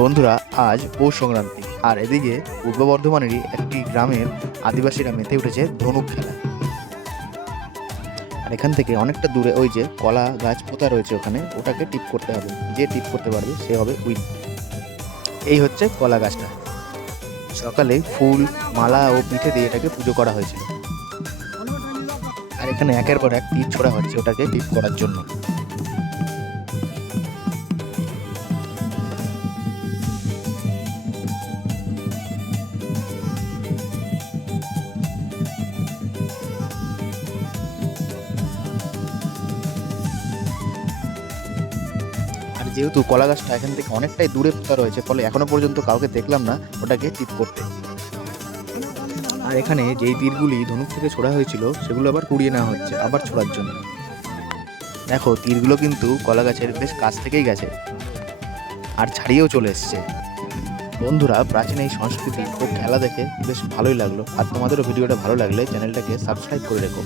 বন্ধুরা, আজ পৌষ সংক্রান্তি, আর এদিকে পূর্ব বর্ধমানেরই একটি গ্রামের আদিবাসীরা মেতে উঠেছে ধনুক খেলা। আর এখান থেকে অনেকটা দূরে ওই যে কলা গাছ পোতা রয়েছে ওখানে, ওটাকে টিপ করতে হবে। যে টিপ করতে পারবে, সে হবে উইন এই হচ্ছে কলা গাছটা। সকালে ফুল, মালা ও পিঠে দিয়ে এটাকে পুজো করা হয়েছিল। আর এখানে একের পর এক তীর ছোড়া হচ্ছে ওটাকে টিপ করার জন্য। যেহেতু কলা গাছটা এখান থেকে অনেকটাই দূরে পোতা রয়েছে, ফলে এখনও পর্যন্ত কাউকে দেখলাম না ওটাকে টিপ করতে। আর এখানে যেই তীরগুলি ধনুক থেকে ছোড়া হয়েছিল, সেগুলো আবার কুড়িয়ে নেওয়া হচ্ছে, আবার ছোড়ার জন্য। দেখো, তীরগুলো কিন্তু কলা গাছের বেশ কাছ থেকেই গেছে, আর ছাড়িয়েও চলে এসছে। বন্ধুরা, প্রাচীন এই সংস্কৃতি ও খেলা দেখে বেশ ভালোই লাগল। আর তোমাদেরও ভিডিওটা ভালো লাগলে চ্যানেলটাকে সাবস্ক্রাইব করে রেখো।